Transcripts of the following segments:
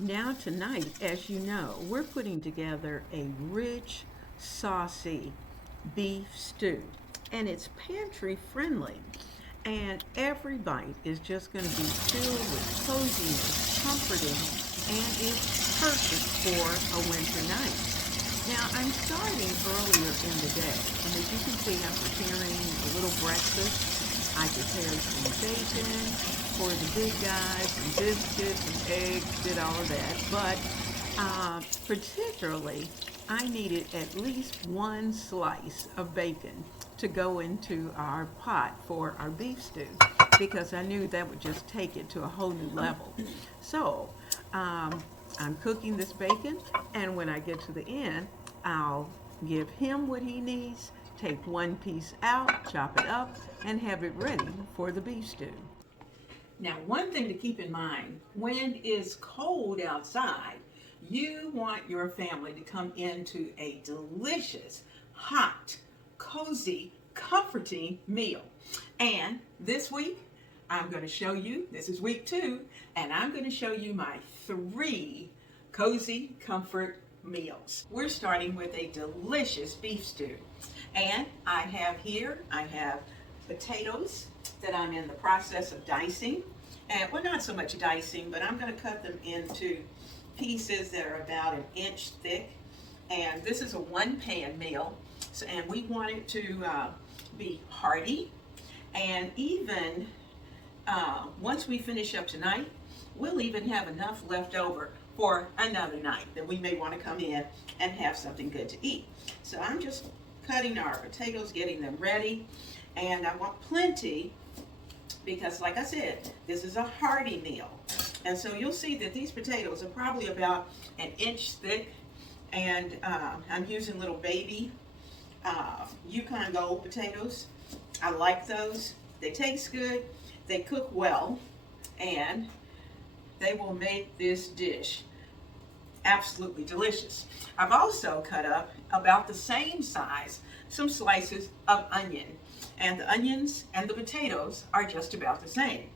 Now tonight, as you know, we're putting together a rich, saucy beef stew. And it's pantry friendly. And every bite is just going to be filled with coziness, comforting, and it's perfect for a winter night. Now, I'm starting earlier in the day, and as you can see, I'm preparing a little breakfast. I prepared some bacon for the big guys, some biscuits, some eggs, did all of that. But particularly, I needed at least one slice of bacon to go into our pot for our beef stew because I knew that would just take it to a whole new level. So I'm cooking this bacon, and when I get to the end, I'll give him what he needs, take one piece out, chop it up, and have it ready for the beef stew. Now, one thing to keep in mind, when it's cold outside, you want your family to come into a delicious, hot, cozy, comforting meal. And this week, I'm going to show you, this is week 2, and I'm going to show you my 3 cozy comfort meals. We're starting with a delicious beef stew. And I have potatoes that I'm in the process of dicing. And well, not so much dicing, but I'm going to cut them into pieces that are about an inch thick. And this is a 1-pan meal. So, and we want it to be hearty. And even once we finish up tonight, we'll even have enough left over for another night that we may want to come in and have something good to eat. So I'm just cutting our potatoes, getting them ready. And I want plenty because, like I said, this is a hearty meal. And so you'll see that these potatoes are probably about an inch thick. And I'm using little baby Yukon Gold potatoes. I like those. They taste good, they cook well, and they will make this dish absolutely delicious. I've also cut up about the same size some slices of onion, and the onions and the potatoes are just about the same.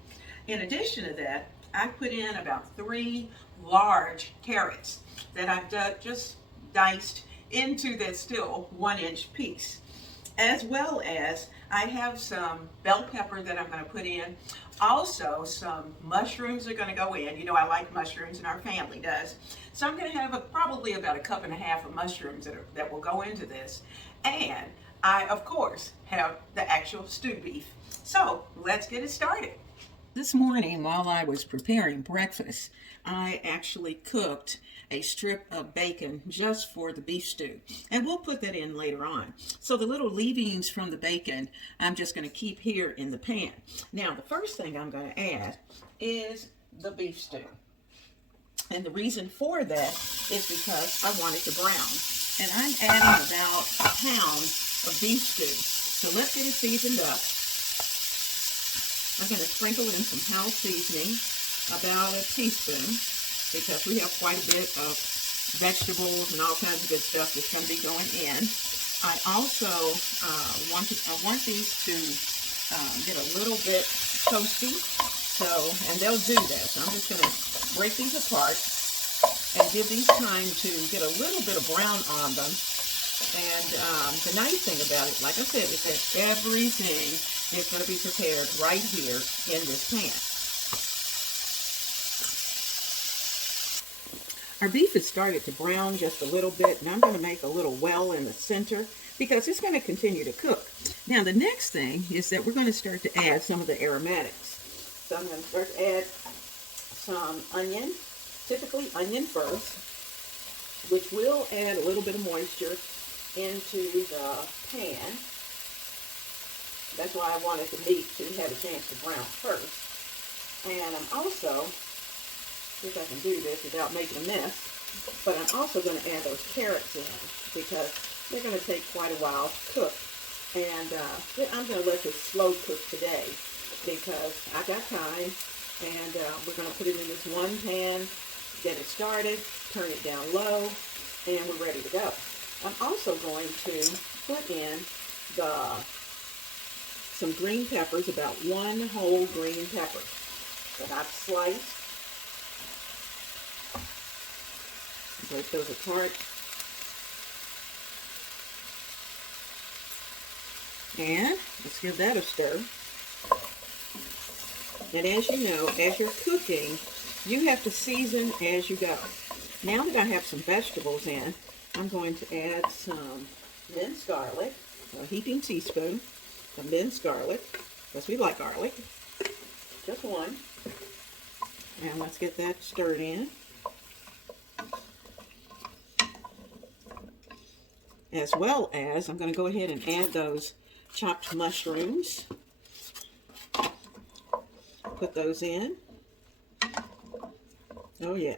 In addition to that, I put in about 3 large carrots that I've just diced into that still 1-inch piece, as well as I have some bell pepper that I'm going to put in. Also, some mushrooms are going to go in. You know, I like mushrooms, and our family does. So I'm going to have probably about 1.5 cups of mushrooms that will go into this. And I, of course, have the actual stew beef. So let's get it started. This morning, while I was preparing breakfast, I actually cooked a strip of bacon just for the beef stew. And we'll put that in later on. So the little leavings from the bacon, I'm just going to keep here in the pan. Now, the first thing I'm going to add is the beef stew. And the reason for that is because I want it to brown. And I'm adding about a pound of beef stew. So let's get it seasoned up. I'm going to sprinkle in some house seasoning, about a teaspoon, because we have quite a bit of vegetables and all kinds of good stuff that's going to be going in. I also want these to get a little bit toasty, and they'll do that. So I'm just going to break these apart and give these time to get a little bit of brown on them. And the nice thing about it, like I said, is that everything is going to be prepared right here in this pan. Our beef has started to brown just a little bit, and I'm going to make a little well in the center because it's going to continue to cook. Now, the next thing is that we're going to start to add some of the aromatics. So I'm going to start to add some onion, typically onion first, which will add a little bit of moisture into the pan. That's why I wanted the meat to have a chance to brown first. And I'm also, see if I can do this without making a mess, but I'm also going to add those carrots in because they're going to take quite a while to cook. And I'm going to let this slow cook today because I got time, and we're going to put it in this one pan, get it started, turn it down low, and we're ready to go. I'm also going to put in some green peppers, about 1 whole green pepper that I've sliced. Break those apart. And let's give that a stir. And as you know, as you're cooking, you have to season as you go. Now that I have some vegetables in, I'm going to add some minced garlic, a heaping teaspoon of minced garlic, because we like garlic, just one. And let's get that stirred in. As well as, I'm going to go ahead and add those chopped mushrooms. Put those in. Oh yeah.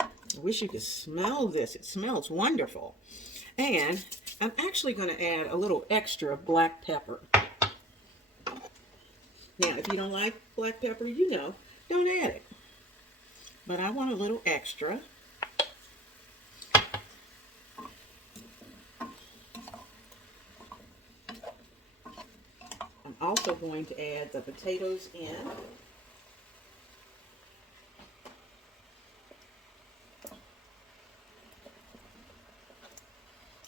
I wish you could smell this. It smells wonderful. And I'm actually going to add a little extra black pepper. Now, if you don't like black pepper, you know, don't add it. But I want a little extra. I'm also going to add the potatoes in.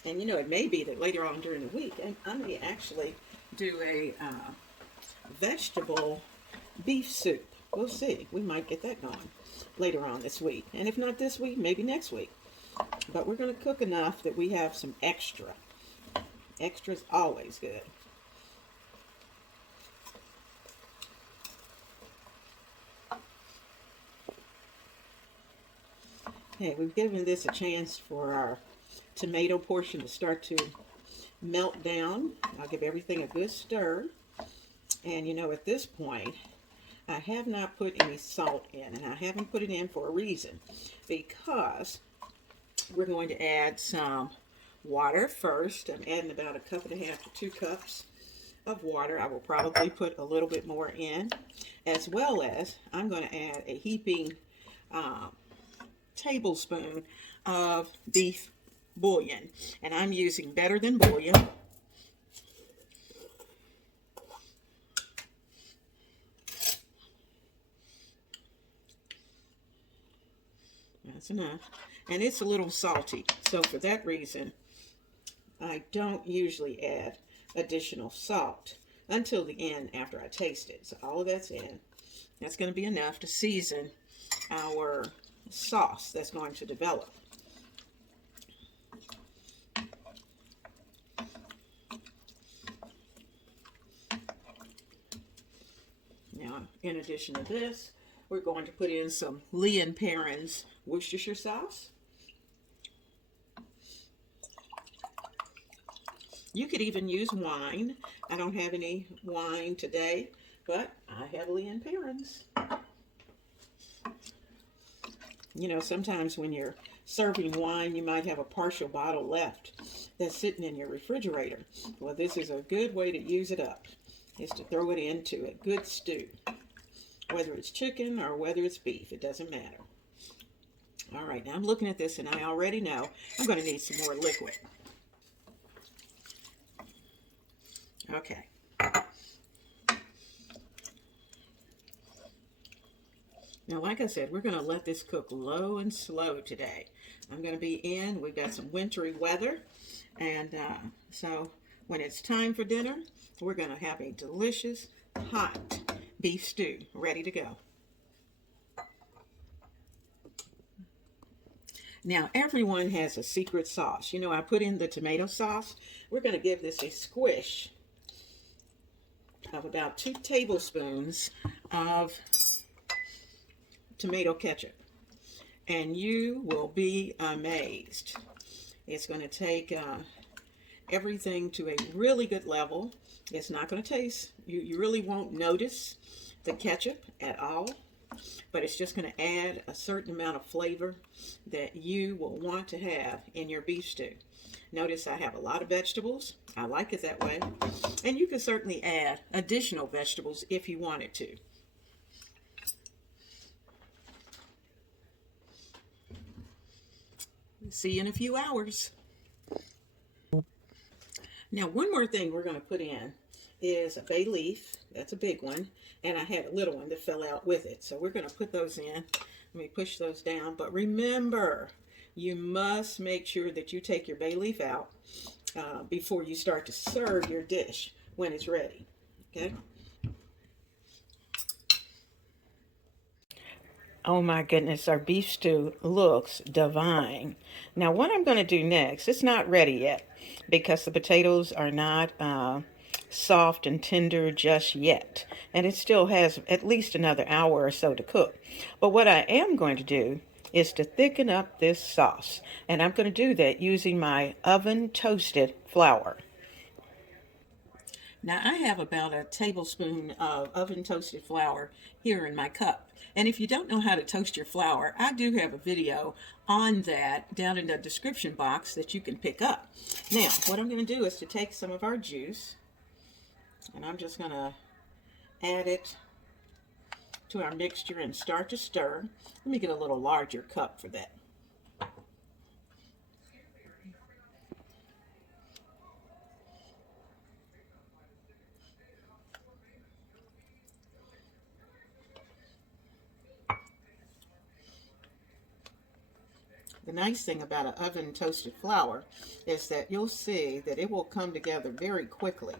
And you know, it may be that later on during the week, I may actually do a vegetable beef soup. We'll see. We might get that going later on this week. And if not this week, maybe next week. But we're going to cook enough that we have some extra. Extra is always good. Okay, we've given this a chance for our tomato portion to start to melt down. I'll give everything a good stir. And you know, at this point, I have not put any salt in, and I haven't put it in for a reason, because we're going to add some water first. I'm adding about 1.5 cups to 2 cups of water. I will probably put a little bit more in, as well as I'm going to add a heaping tablespoon of beef bouillon, and I'm using Better Than bouillon. That's enough, and it's a little salty, so for that reason I don't usually add additional salt until the end after I taste it. So all of that's in. That's going to be enough to season our sauce that's going to develop. Now, in addition to this, we're going to put in some Leon Perrin's Worcestershire sauce. You could even use wine. I don't have any wine today, but I have Leon Perrin's. You know, sometimes when you're serving wine, you might have a partial bottle left that's sitting in your refrigerator. Well, this is a good way to use it up, is to throw it into a good stew. Whether it's chicken or whether it's beef, it doesn't matter. All right, now I'm looking at this and I already know I'm going to need some more liquid. Okay. Now, like I said, we're going to let this cook low and slow today. I'm going to be in. We've got some wintry weather. And so when it's time for dinner, we're going to have a delicious, hot beef stew ready to go. Now, everyone has a secret sauce. You know, I put in the tomato sauce. We're going to give this a squish of about 2 tablespoons of tomato ketchup, and you will be amazed. It's going to take everything to a really good level. It's not going to taste, you really won't notice the ketchup at all, but it's just going to add a certain amount of flavor that you will want to have in your beef stew. Notice I have a lot of vegetables. I like it that way, and you can certainly add additional vegetables if you wanted to. See you in a few hours. Now, one more thing we're going to put in is a bay leaf. That's a big one. And I had a little one that fell out with it. So we're going to put those in. Let me push those down. But remember, you must make sure that you take your bay leaf out before you start to serve your dish when it's ready. Okay? Oh my goodness, our beef stew looks divine. Now, what I'm going to do next, it's not ready yet because the potatoes are not soft and tender just yet. And it still has at least another hour or so to cook. But what I am going to do is to thicken up this sauce. And I'm going to do that using my oven toasted flour. Now I have about a tablespoon of oven toasted flour here in my cup. And if you don't know how to toast your flour, I do have a video on that down in the description box that you can pick up. Now, what I'm going to do is to take some of our juice, and I'm just going to add it to our mixture and start to stir. Let me get a little larger cup for that. The nice thing about an oven toasted flour is that you'll see that it will come together very quickly.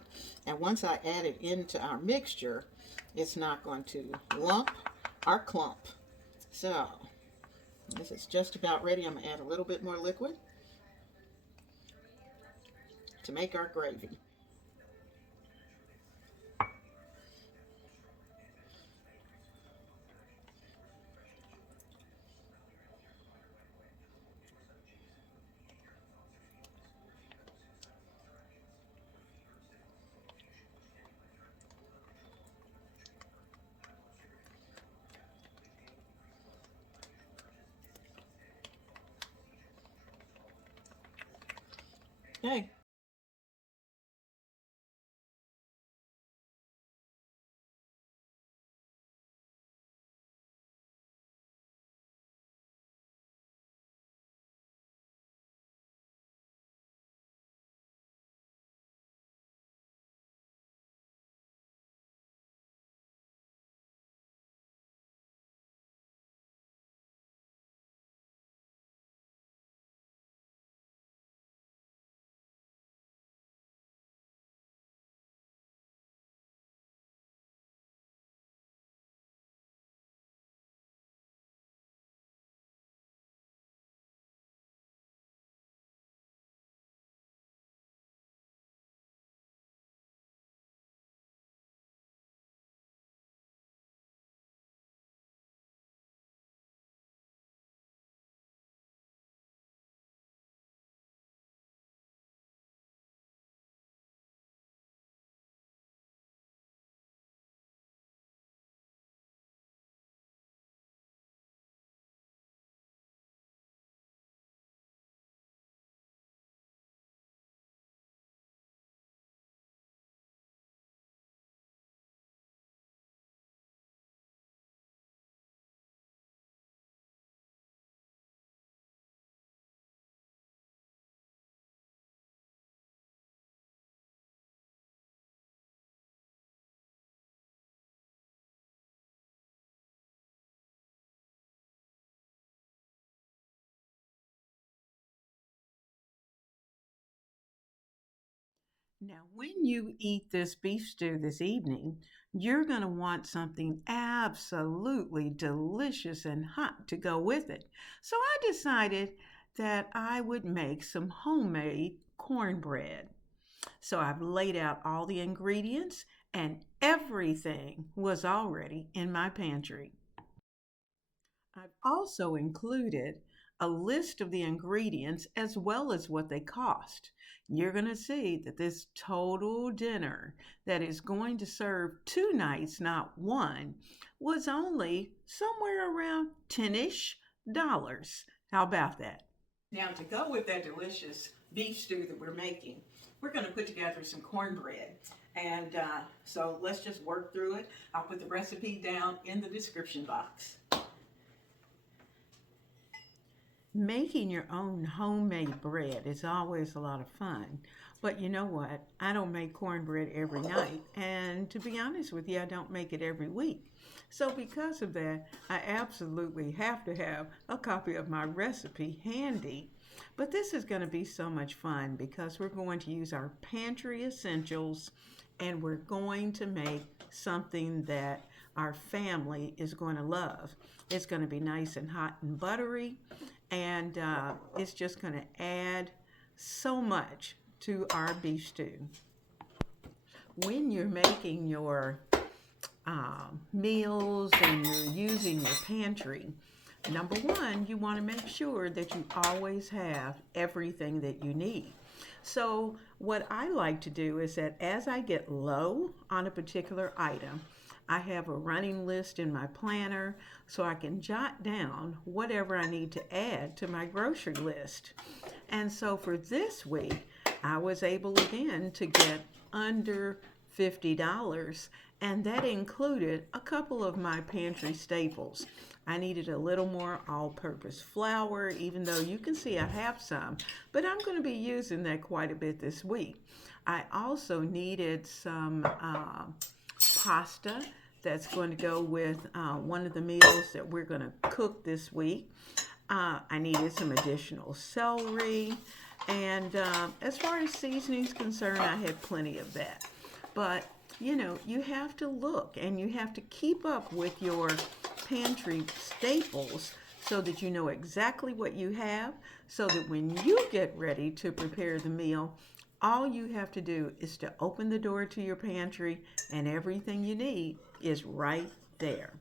And once I add it into our mixture, it's not going to lump or clump. So, this is just about ready. I'm going to add a little bit more liquid to make our gravy. Okay. Now, when you eat this beef stew this evening, you're going to want something absolutely delicious and hot to go with it. So I decided that I would make some homemade cornbread. So I've laid out all the ingredients, and everything was already in my pantry. I've also included a list of the ingredients as well as what they cost. You're going to see that this total dinner that is going to serve 2 nights, not one, was only somewhere around 10-ish dollars. How about that? Now, to go with that delicious beef stew that we're making, we're going to put together some cornbread. And so let's just work through it. I'll put the recipe down in the description box. Making your own homemade bread is always a lot of fun. But you know what? I don't make cornbread every night. And to be honest with you, I don't make it every week. So because of that, I absolutely have to have a copy of my recipe handy. But this is going to be so much fun because we're going to use our pantry essentials and we're going to make something that our family is going to love. It's going to be nice and hot and buttery, and it's just going to add so much to our beef stew. When you're making your meals and you're using your pantry, number one, you want to make sure that you always have everything that you need. So, what I like to do is that as I get low on a particular item, I have a running list in my planner so I can jot down whatever I need to add to my grocery list. And so for this week, I was able again to get under $50, and that included a couple of my pantry staples. I needed a little more all-purpose flour, even though you can see I have some, but I'm going to be using that quite a bit this week. I also needed some pasta that's going to go with one of the meals that we're going to cook this week. I needed some additional celery, and as far as seasoning is concerned, I had plenty of that. But you know, you have to look and you have to keep up with your pantry staples so that you know exactly what you have, so that when you get ready to prepare the meal, all you have to do is to open the door to your pantry and everything you need is right there.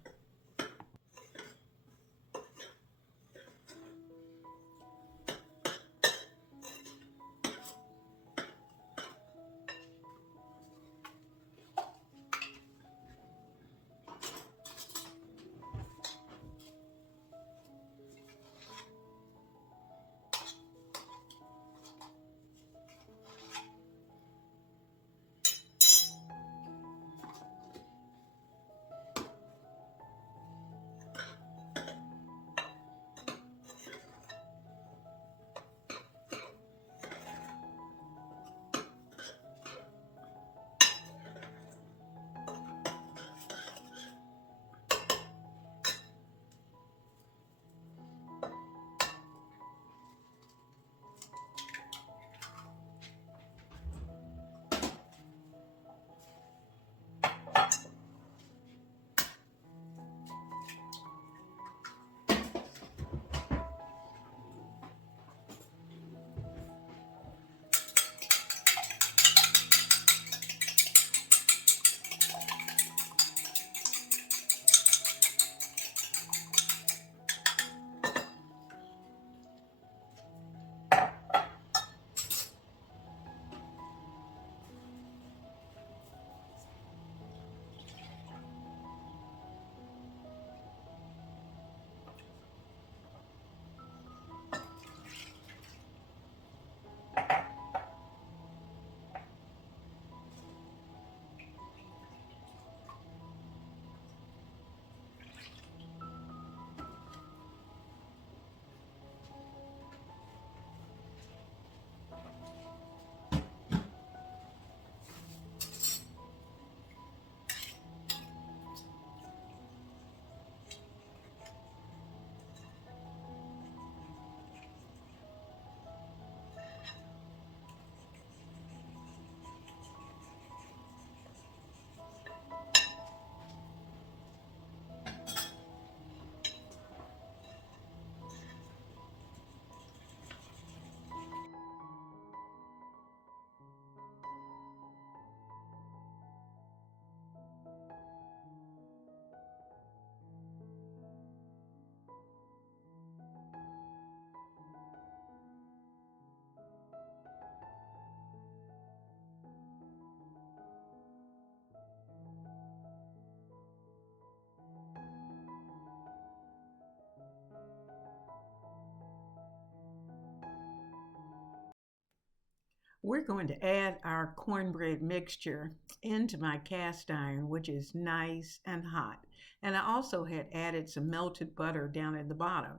We're going to add our cornbread mixture into my cast iron, which is nice and hot. And I also had added some melted butter down at the bottom.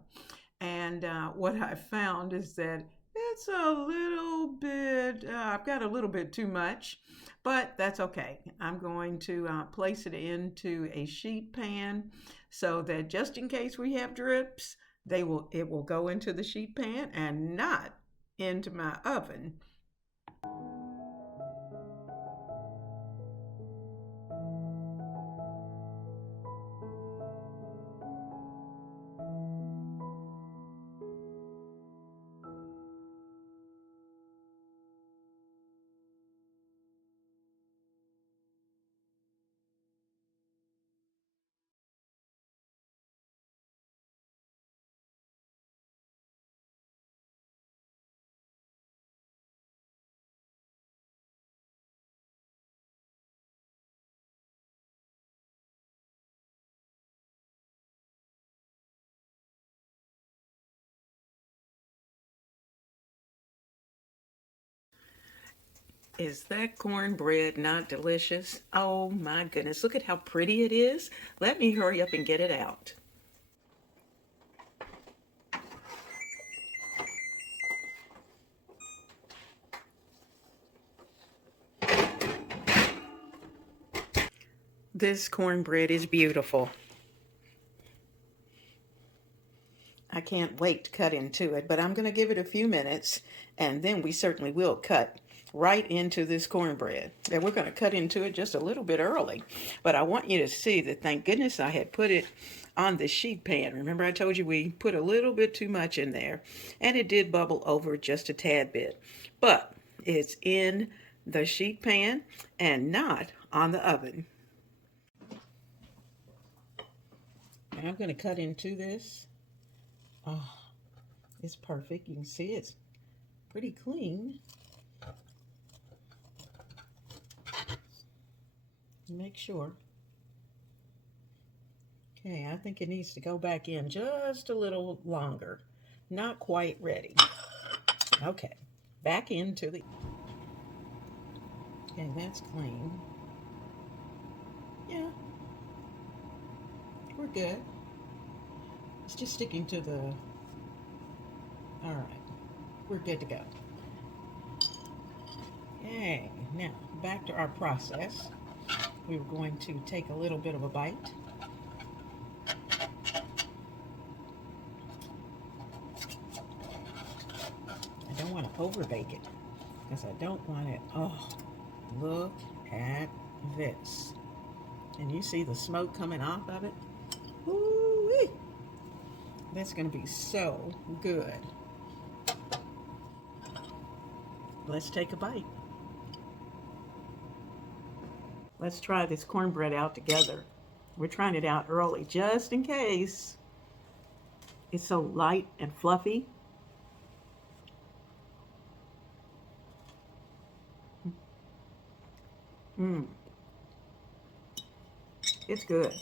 And what I found is that It's a little bit, I've got a little bit too much, but that's okay. I'm going to place it into a sheet pan so that just in case we have drips, it will go into the sheet pan and not into my oven. Is that cornbread not delicious? Oh my goodness, look at how pretty it is. Let me hurry up and get it out. This cornbread is beautiful. I can't wait to cut into it, but I'm going to give it a few minutes and then we certainly will cut right into this cornbread. And we're going to cut into it just a little bit early, but I want you to see that thank goodness I had put it on the sheet pan. Remember I told you we put a little bit too much in there and it did bubble over just a tad bit, but it's in the sheet pan and not on the oven. And I'm going to cut into this. Oh, it's perfect. You can see it's pretty clean. Make sure. Okay, I think it needs to go back in just a little longer. Not quite ready. Okay, back into the... Okay, that's clean. Yeah, we're good. It's just sticking to the... All right, we're good to go. Okay, now back to our process. We were going to take a little bit of a bite. I don't want to over bake it because I don't want it. Oh, look at this. And you see the smoke coming off of it? Woo-wee. That's going to be so good. Let's take a bite. Let's try this cornbread out together. We're trying it out early just in case. It's so light and fluffy. Mmm. It's good.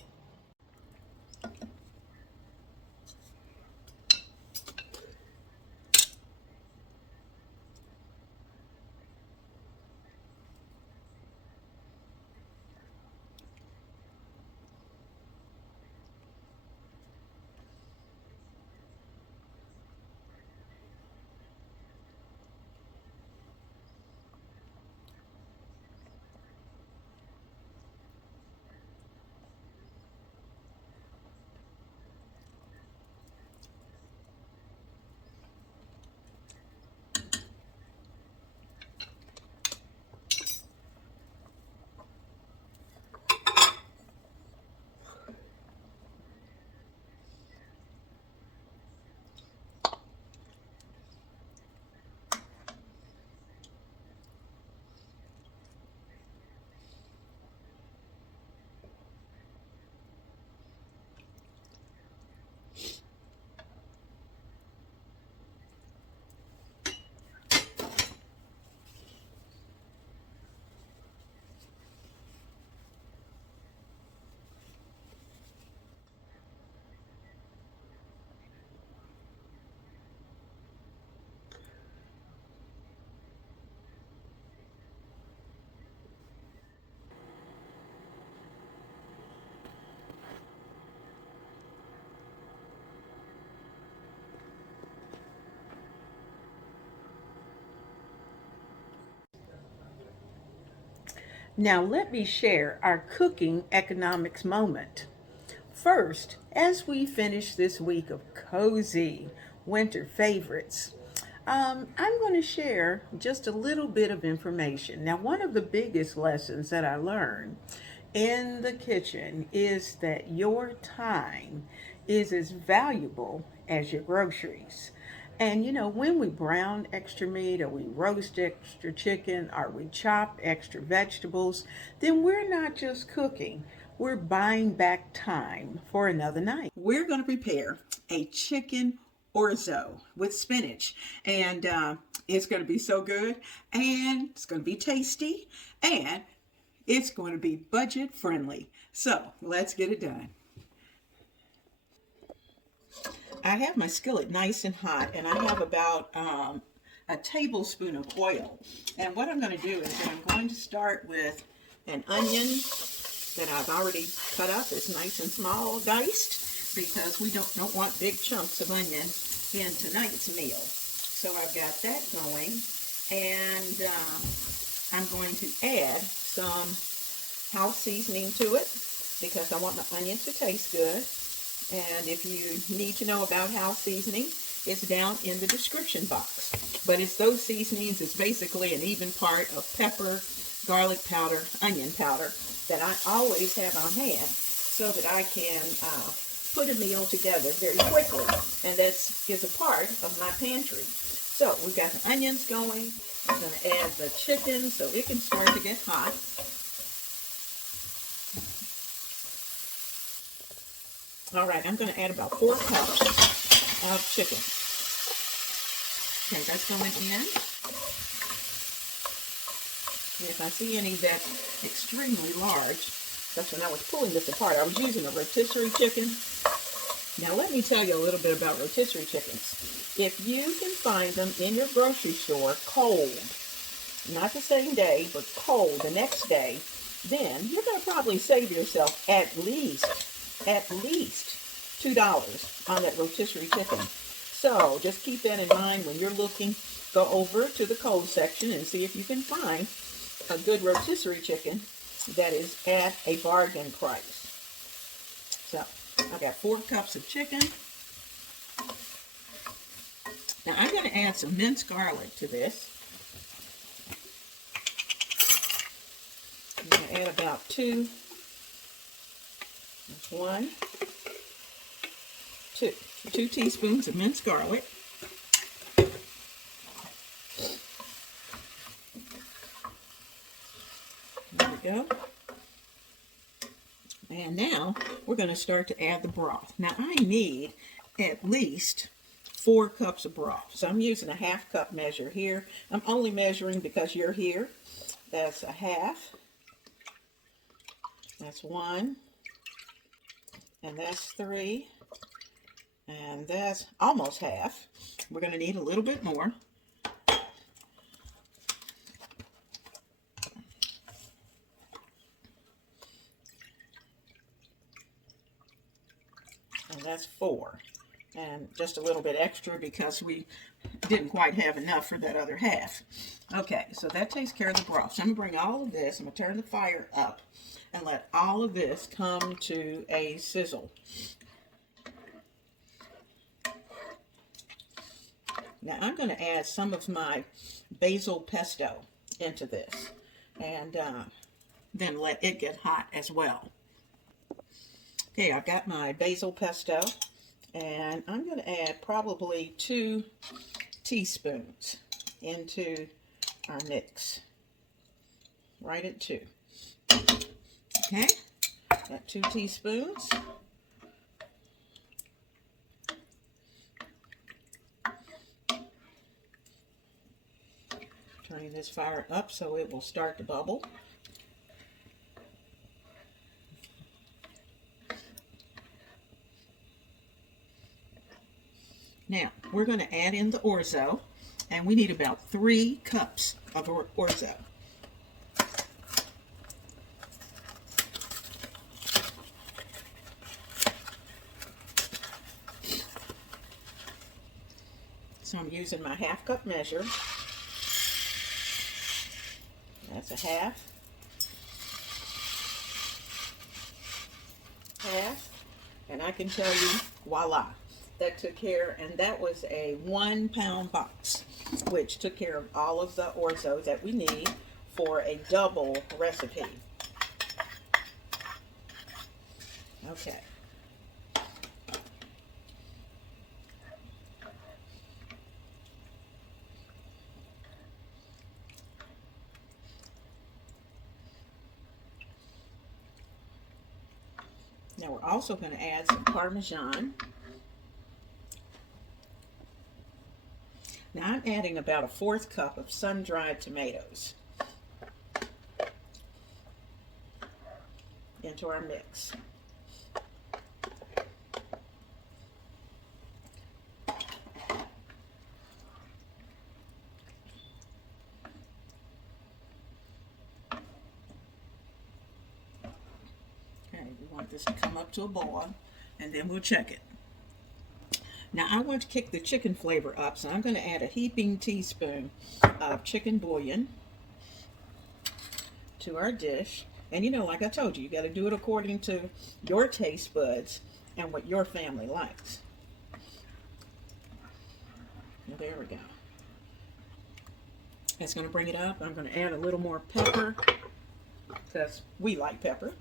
Now let me share our cooking economics moment. First, as we finish this week of cozy winter favorites, I'm going to share just a little bit of information. Now, one of the biggest lessons that I learned in the kitchen is that your time is as valuable as your groceries. And you know, when we brown extra meat or we roast extra chicken or we chop extra vegetables, then we're not just cooking, we're buying back time for another night. We're going to prepare a chicken orzo with spinach, and it's going to be so good, and it's going to be tasty, and it's going to be budget friendly. So let's get it done. I have my skillet nice and hot, and I have about a tablespoon of oil. And what I'm going to do is that I'm going to start with an onion that I've already cut up. It's nice and small, diced, because we don't want big chunks of onion in tonight's meal. So I've got that going, and I'm going to add some house seasoning to it because I want my onions to taste good. And if you need to know about house seasoning, it's down in the description box. But it's those seasonings, it's basically an even part of pepper, garlic powder, onion powder that I always have on hand so that I can put a meal together very quickly. And that is a part of my pantry. So we've got the onions going. I'm going to add the chicken so it can start to get hot. All right, I'm going to add about 4 cups of chicken. Okay, that's going in. And if I see any that's extremely large, that's when I was pulling this apart. I was using a rotisserie chicken. Now let me tell you a little bit about rotisserie chickens. If you can find them in your grocery store cold, not the same day, but cold the next day, then you're going to probably save yourself at least $2 on that rotisserie chicken. So just keep that in mind when you're looking. Go over to the cold section and see if you can find a good rotisserie chicken that is at a bargain price. So I got 4 cups of chicken. Now I'm going to add some minced garlic to this. I'm going to add about 2. That's 1, 2 teaspoons of minced garlic. There we go. And now we're going to start to add the broth. Now I need at least 4 cups of broth. So I'm using a 1/2 cup measure here. I'm only measuring because you're here. That's a 1/2. That's 1. And that's 3. And that's almost 1/2. We're going to need a little bit more. And that's 4. And just a little bit extra because we didn't quite have enough for that other 1/2. Okay, so that takes care of the broth. So I'm going to bring all of this, I'm going to turn the fire up and let all of this come to a sizzle. Now I'm going to add some of my basil pesto into this and then let it get hot as well. Okay, I've got my basil pesto and I'm going to add probably 2 teaspoons into our mix. Right at 2. Okay, got 2 teaspoons. Turning this fire up so it will start to bubble. Now, we're going to add in the orzo, and we need about 3 cups of orzo. So I'm using my 1/2 cup measure. That's a 1/2. half, and I can tell you, voila, that took care, and that was a 1 pound box, which took care of all of the orzo that we need for a double recipe. Okay. Now we're also going to add some Parmesan. Now I'm adding about a 1/4 cup of sun-dried tomatoes into our mix. We want this to come up to a boil, and then we'll check it. Now I want to kick the chicken flavor up, so I'm going to add a heaping teaspoon of chicken bouillon to our dish. And you know, like I told you, you got to do it according to your taste buds and what your family likes. Now, there we go. That's going to bring it up. I'm going to add a little more pepper because we like pepper.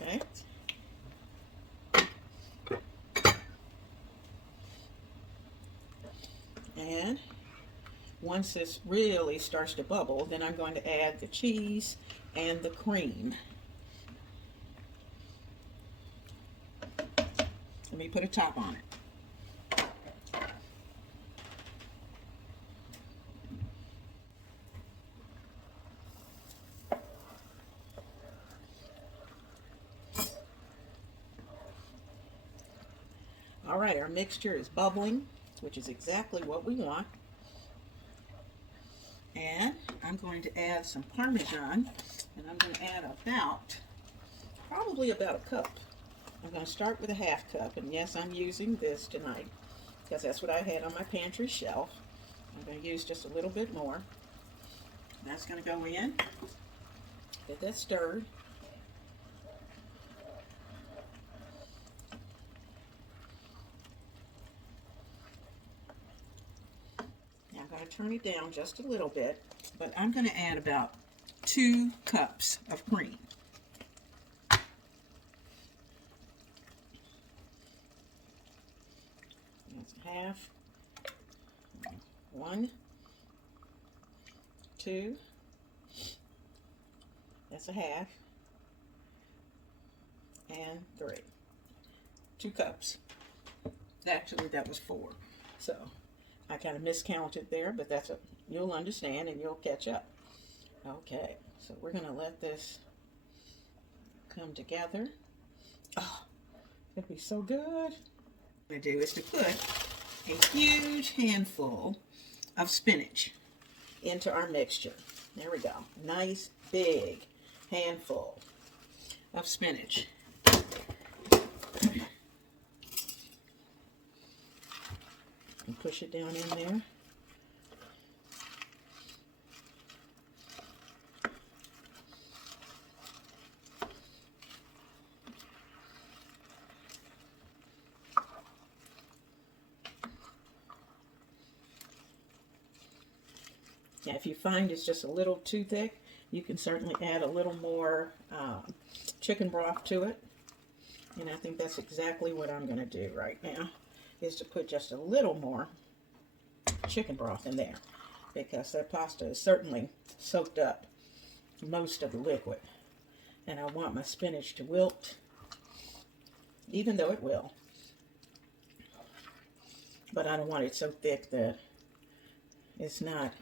Okay. And once this really starts to bubble, then I'm going to add the cheese and the cream. Let me put a top on it. All right, our mixture is bubbling, which is exactly what we want. And I'm going to add some Parmesan, and I'm going to add probably about a cup. I'm going to start with a 1/2 cup, and yes, I'm using this tonight because that's what I had on my pantry shelf. I'm going to use just a little bit more. That's going to go in. Get that stirred. I'm going to turn it down just a little bit, but I'm going to add about 2 cups of cream. That's a 1/2. 1, 2. That's a 1/2. And 3. 2 cups. Actually, that was 4. So I kind of miscounted there, but you'll understand and you'll catch up. Okay, so we're going to let this come together. Oh, it'll be so good. What I'm going to do is to put a huge handful of spinach into our mixture. There we go. Nice big handful of spinach. And push it down in there. Now, if you find it's just a little too thick, you can certainly add a little more chicken broth to it. And I think that's exactly what I'm going to do right now, is to put just a little more chicken broth in there, because that pasta is certainly soaked up most of the liquid. And I want my spinach to wilt, even though it will. But I don't want it so thick that it's not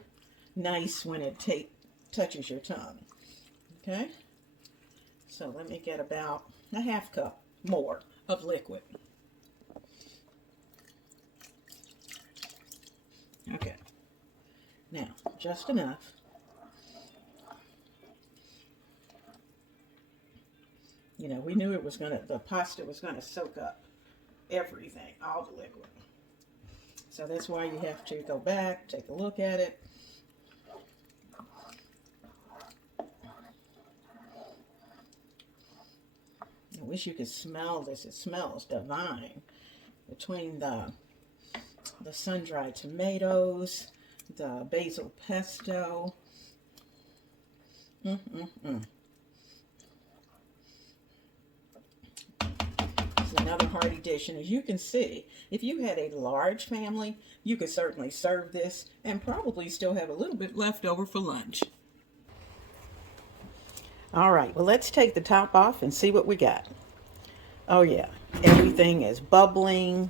nice when it touches your tongue. Okay? So let me get about a 1/2 cup more of liquid. Okay. Now, just enough. You know, we knew the pasta was gonna soak up everything, all the liquid. So that's why you have to go back, take a look at it. I wish you could smell this. It smells divine. Between the sun-dried tomatoes, the basil pesto. It's another hearty dish, and as you can see, if you had a large family, you could certainly serve this and probably still have a little bit left over for lunch. All right, well, let's take the top off and see what we got. Oh yeah, everything is bubbling,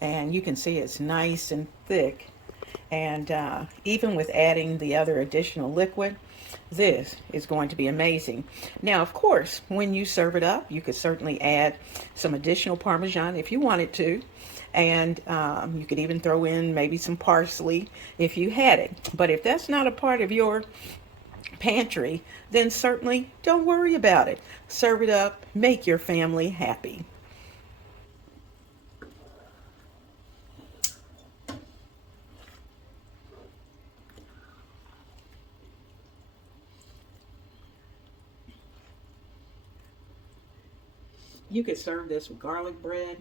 and you can see it's nice and thick. And even with adding the other additional liquid, this is going to be amazing. Now, of course, when you serve it up, you could certainly add some additional Parmesan if you wanted to. And you could even throw in maybe some parsley if you had it. But if that's not a part of your pantry, then certainly don't worry about it. Serve it up, make your family happy. You could serve this with garlic bread.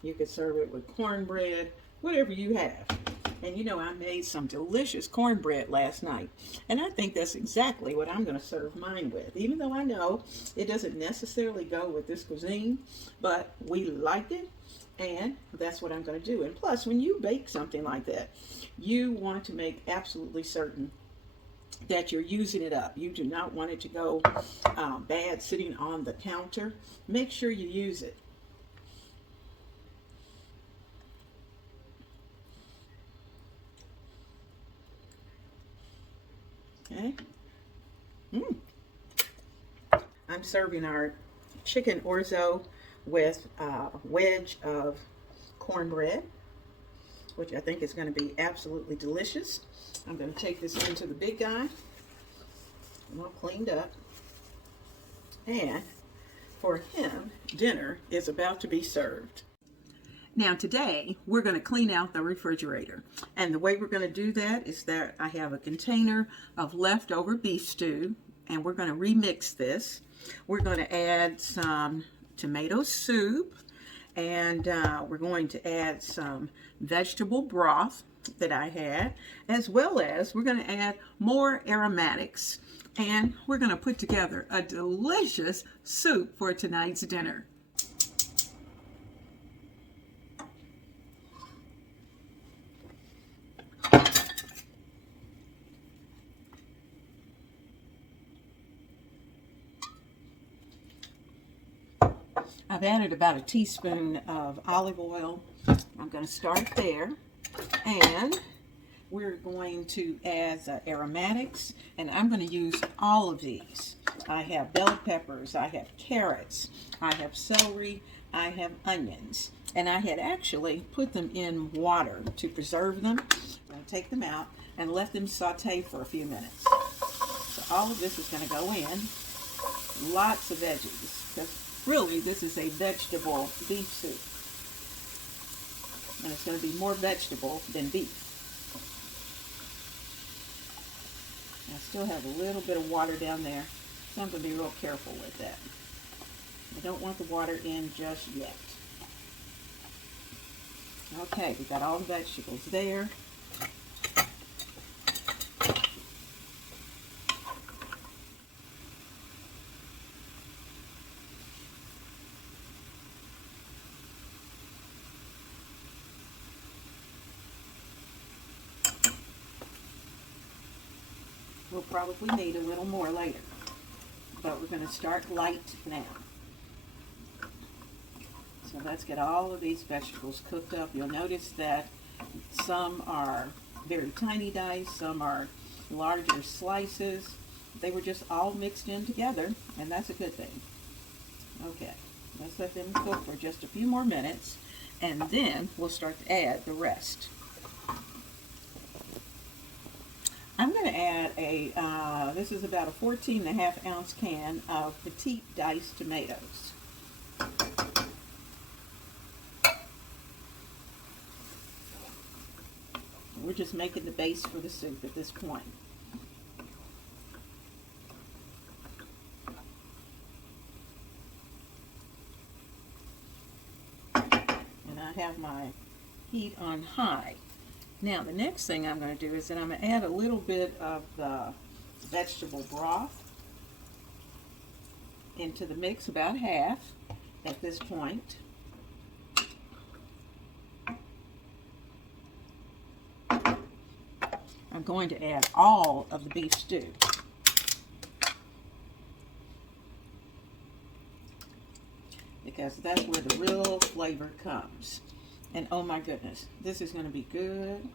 You could serve it with cornbread, whatever you have. And you know, I made some delicious cornbread last night, and I think that's exactly what I'm going to serve mine with. Even though I know it doesn't necessarily go with this cuisine, but we like it, and that's what I'm going to do. And plus, when you bake something like that, you want to make absolutely certain that you're using it up. You do not want it to go bad sitting on the counter. Make sure you use it. Okay. I'm serving our chicken orzo with a wedge of cornbread, which I think is going to be absolutely delicious. I'm going to take this into the big guy, all cleaned up. And for him, dinner is about to be served. Now today, we're going to clean out the refrigerator. And the way we're going to do that is that I have a container of leftover beef stew, and we're going to remix this. We're going to add some tomato soup, and we're going to add some vegetable broth that I had, as well as we're going to add more aromatics. And we're going to put together a delicious soup for tonight's dinner. I've added about a teaspoon of olive oil. I'm going to start there, and we're going to add aromatics, and I'm going to use all of these. I have bell peppers, I have carrots, I have celery, I have onions, and I had actually put them in water to preserve them. I'm going to take them out and let them saute for a few minutes. So all of this is going to go in. Lots of veggies, because really this is a vegetable beef soup, and it's going to be more vegetable than beef. I still have a little bit of water down there, so I'm going to be real careful with that. I don't want the water in just yet. Okay, we've got all the vegetables there. We'll probably need a little more later, but we're going to start light now. So let's get all of these vegetables cooked up. You'll notice that some are very tiny dice, some are larger slices. They were just all mixed in together, and that's a good thing. Okay, let's let them cook for just a few more minutes, and then we'll start to add the rest. I'm going to add this is about a 14.5 ounce can of petite diced tomatoes. We're just making the base for the soup at this point. I have my heat on high. Now the next thing I'm going to do is that I'm going to add a little bit of the vegetable broth into the mix, about half at this point. I'm going to add all of the beef stew. Because that's where the real flavor comes. And oh my goodness, this is going to be good.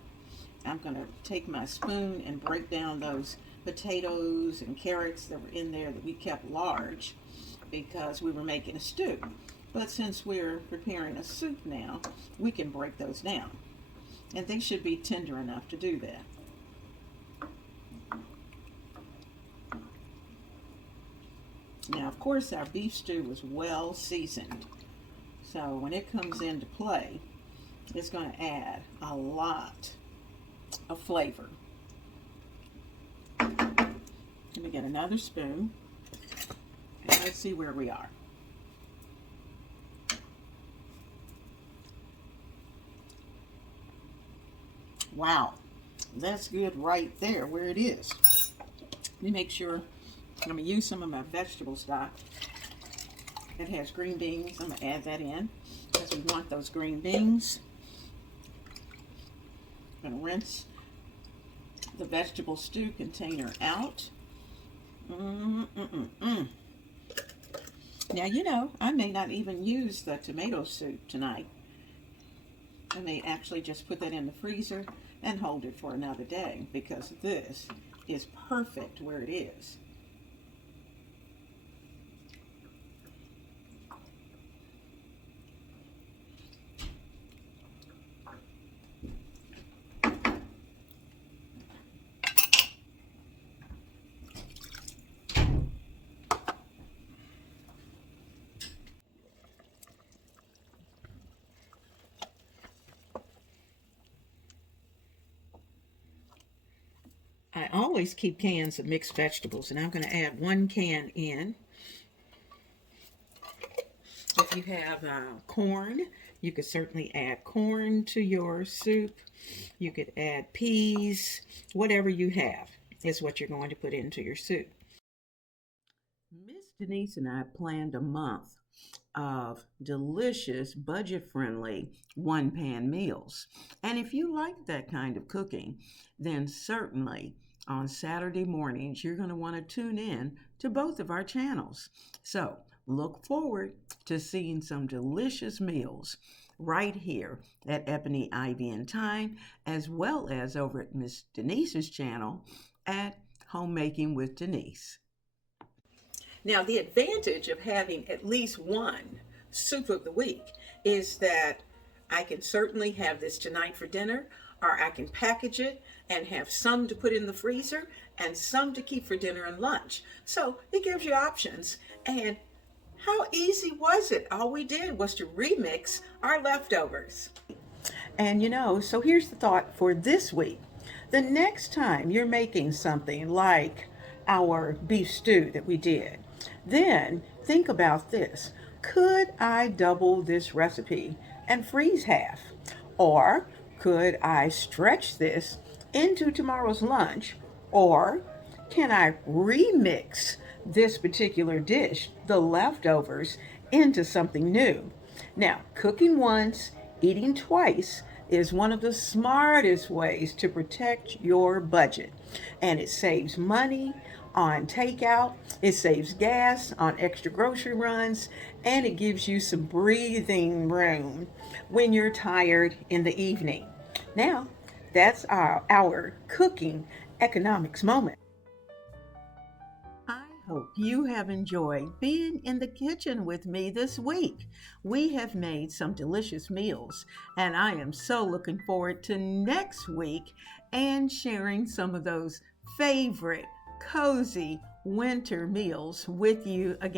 I'm going to take my spoon and break down those potatoes and carrots that were in there that we kept large because we were making a stew. But since we're preparing a soup now, we can break those down. And they should be tender enough to do that. Now, of course, our beef stew was well seasoned. So when it comes into play, it's going to add a lot of flavor. Let me get another spoon and let's see where we are. Wow, that's good right there where it is. Let me make sure. I'm going to use some of my vegetable stock that has green beans. I'm going to add that in because we want those green beans. I'm going to rinse the vegetable stew container out. Now, you know, I may not even use the tomato soup tonight. I may actually just put that in the freezer and hold it for another day because this is perfect where it is. I always keep cans of mixed vegetables, and I'm going to add 1 can in. If you have corn, you could certainly add corn to your soup. You could add peas. Whatever you have is what you're going to put into your soup. Miss Denise and I planned a month of delicious, budget-friendly one-pan meals. And if you like that kind of cooking, then certainly on Saturday mornings, you're going to want to tune in to both of our channels. So look forward to seeing some delicious meals right here at Ebony Ivy Thyme, as well as over at Miss Denise's channel at Homemaking with Denise. Now, the advantage of having at least one soup of the week is that I can certainly have this tonight for dinner, or I can package it and have some to put in the freezer and some to keep for dinner and lunch. So it gives you options. And how easy was it? All we did was to remix our leftovers. And you know, so here's the thought for this week. The next time you're making something like our beef stew that we did, then think about this. Could I double this recipe and freeze half? Or could I stretch this into tomorrow's lunch? Or can I remix this particular dish, the leftovers, into something new? Now, cooking once, eating twice is one of the smartest ways to protect your budget. And it saves money on takeout, it saves gas on extra grocery runs, and it gives you some breathing room when you're tired in the evening. Now, that's our cooking economics moment. I hope you have enjoyed being in the kitchen with me this week. We have made some delicious meals, and I am so looking forward to next week and sharing some of those favorite cozy winter meals with you again.